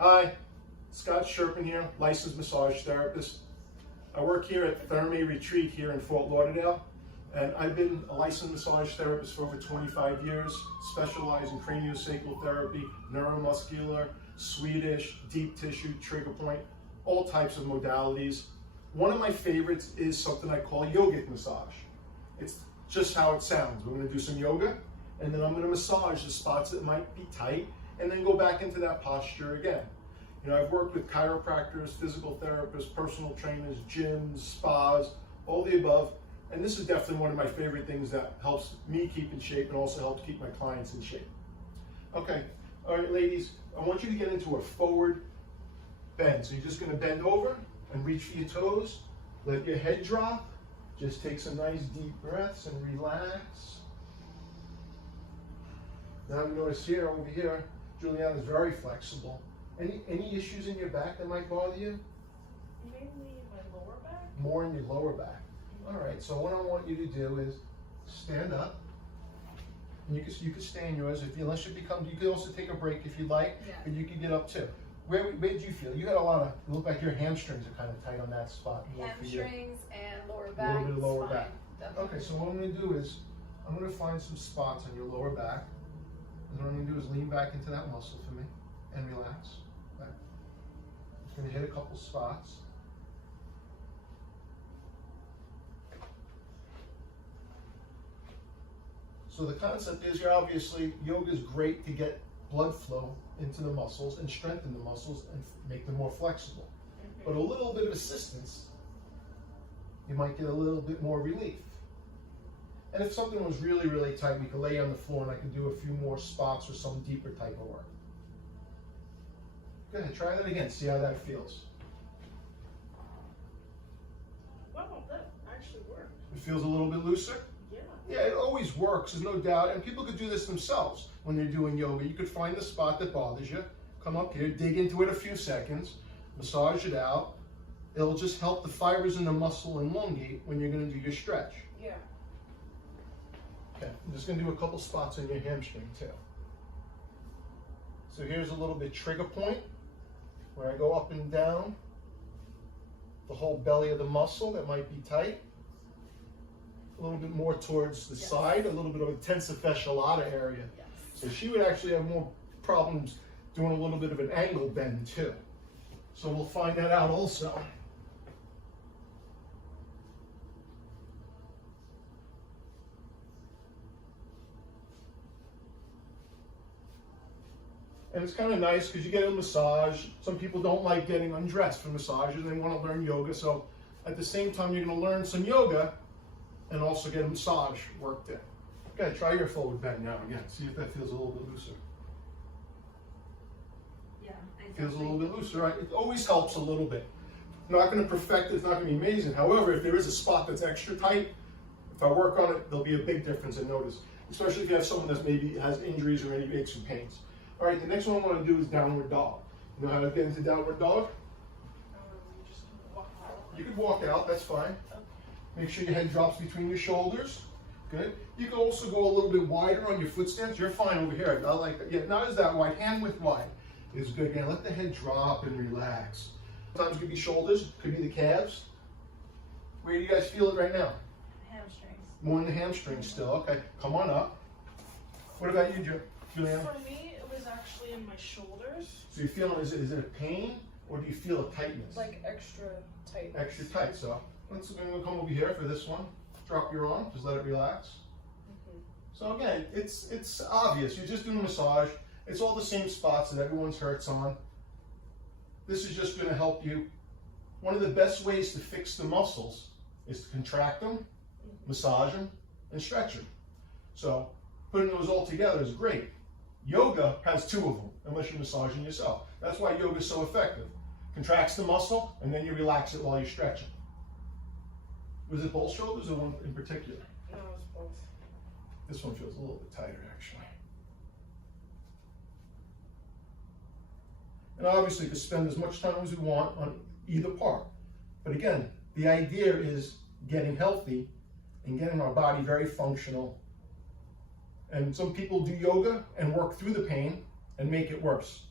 Hi, Scott Sherpin here, licensed massage therapist. I work here at Therme Retreat here in Fort Lauderdale, and I've been a licensed massage therapist for over 25 years, specialized in craniosacral therapy, neuromuscular, Swedish, deep tissue, trigger point, all types of modalities. One of my favorites is something I call Yogic Massage. It's just how it sounds. We're going to do some yoga, and then I'm going to massage the spots that might be tight, and then go back into that posture again. You know, I've worked with chiropractors, physical therapists, personal trainers, gyms, spas, all the above. And this is definitely one of my favorite things that helps me keep in shape and also helps keep my clients in shape. Okay, all right, ladies, I want you to get into a forward bend. So you're just gonna bend over and reach for your toes. Let your head drop. Just take some nice deep breaths and relax. Now notice here, over here, Juliana is very flexible. Any issues in your back that might bother you? Mainly my lower back. More in your lower back. All right, so what I want you to do is stand up. And you can stay in yours unless you become, you can also take a break if you like, Yeah. but you can get up too. Where did you feel? You had a lot of, it looked like your hamstrings are kind of tight on that spot. Hamstrings and lower A back. little bit of lower spine, back. definitely. Okay, so what I'm gonna do is, I'm gonna find some spots on your lower back. And what I'm gonna do is lean back into that muscle for me and relax. Okay. Just gonna hit a couple spots. So the concept is, you're obviously, yoga is great to get blood flow into the muscles and strengthen the muscles and make them more flexible. But a little bit of assistance, you might get a little bit more relief. And if something was really, really tight, we could lay on the floor and I could do a few more spots or some deeper type of work. Go ahead, try that again, see how that feels. Wow, that actually worked. It feels a little bit looser? Yeah. Yeah, it always works, there's no doubt. And people could do this themselves when they're doing yoga. You could find the spot that bothers you, come up here, dig into it a few seconds, massage it out. It'll just help the fibers in the muscle elongate when you're gonna do your stretch. Yeah. Okay, I'm just gonna do a couple spots in your hamstring too. So here's a little bit trigger point, where I go up and down the whole belly of the muscle that might be tight. A little bit more towards the side, a little bit of a tensa fascia lata area. Yes. So she would actually have more problems doing a little bit of an angle bend too. So we'll find that out also. And it's kind of nice because you get a massage. Some people don't like getting undressed for massages. They want to learn yoga. So at the same time, you're going to learn some yoga and also get a massage worked in. Okay, try your forward bend now again. See if that feels a little bit looser. Yeah. Feels a little bit looser, right? It always helps a little bit. I'm not going to perfect it. It's not going to be amazing. However, if there is a spot that's extra tight, if I work on it, there'll be a big difference in notice. Especially if you have someone that maybe has injuries or any aches and pains. All right, the next one I want to do is downward dog. You know how to get into downward dog? Just walk out. You could walk out, that's fine. Okay. Make sure your head drops between your shoulders. Good. You can also go a little bit wider on your foot stance. You're fine over here. Not like that. Yeah, not as that wide. Hand width wide is good. Again, let the head drop and relax. Sometimes it could be shoulders, could be the calves. Where do you guys feel it right now? Hamstrings. More in the hamstrings still. Okay, come on up. What about you, Juliana? For me, it was actually in my shoulders. So you're feeling, is it a pain or do you feel a tightness? Like extra tight. Extra tight. So let's come over here for this one. Drop your arm, just let it relax. So again, it's obvious. You're just doing a massage. It's all the same spots that everyone's hurts on. This is just going to help you. One of the best ways to fix the muscles is to contract them, massage them, and stretch them. So putting those all together is great. Yoga has two of them, unless you're massaging yourself. That's why yoga is so effective. Contracts the muscle, and then you relax it while you're stretching. Was it both shoulders or one in particular? No, it was both. This one feels a little bit tighter, actually. And obviously, we can spend as much time as we want on either part. But again, the idea is getting healthy and getting our body very functional. And some people do yoga and work through the pain and make it worse.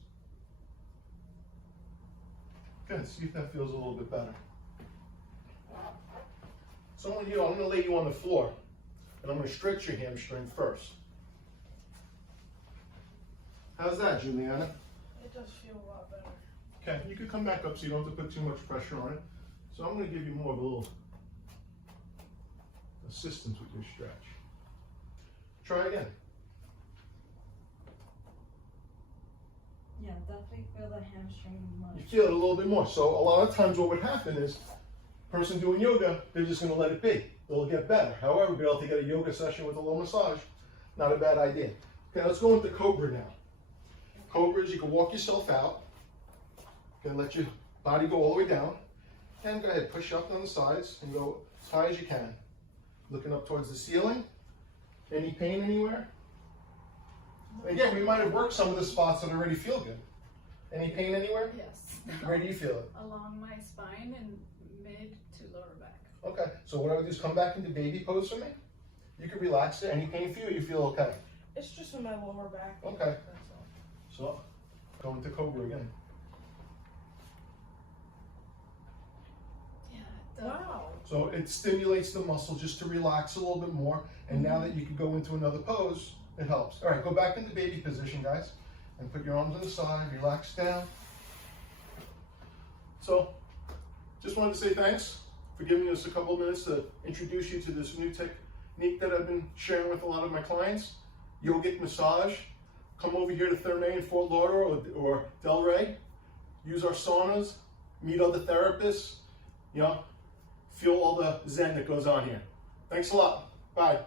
Good, see if that feels a little bit better. So I'm gonna lay you on the floor, and I'm gonna stretch your hamstring first. How's that, Juliana? It does feel a lot better. Okay, you can come back up so you don't have to put too much pressure on it. So I'm gonna give you more of a little assistance with your stretch. Try again. Yeah, definitely feel the hamstring much. You feel it a little bit more. So a lot of times what would happen is, person doing yoga, they're just gonna let it be. It'll get better. However, be able to get a yoga session with a little massage, not a bad idea. Okay, let's go into Cobra now. Cobra is you can walk yourself out. Okay, let your body go all the way down. And go ahead, push up on the sides and go as high as you can. Looking up towards the ceiling. Any pain anywhere? Again, we might have worked some of the spots that already feel good. Any pain anywhere? Yes. Where do you feel it? Along my spine and mid to lower back. Okay, so what I would do is come back into baby pose for me. You can relax there. Any pain for you, or you feel okay? It's just in my lower back. Okay. That's all. So, go into Cobra again. Yeah. The, Wow. So it stimulates the muscle just to relax a little bit more. And now that you can go into another pose, it helps. All right, go back into baby position, guys. And put your arms on the side, relax down. So, just wanted to say thanks for giving us a couple of minutes to introduce you to this new technique that I've been sharing with a lot of my clients, Yogic Massage. Come over here to Therme in Fort Lauderdale or Delray. Use our saunas, meet other therapists, feel all the zen that goes on here. Thanks a lot. Bye.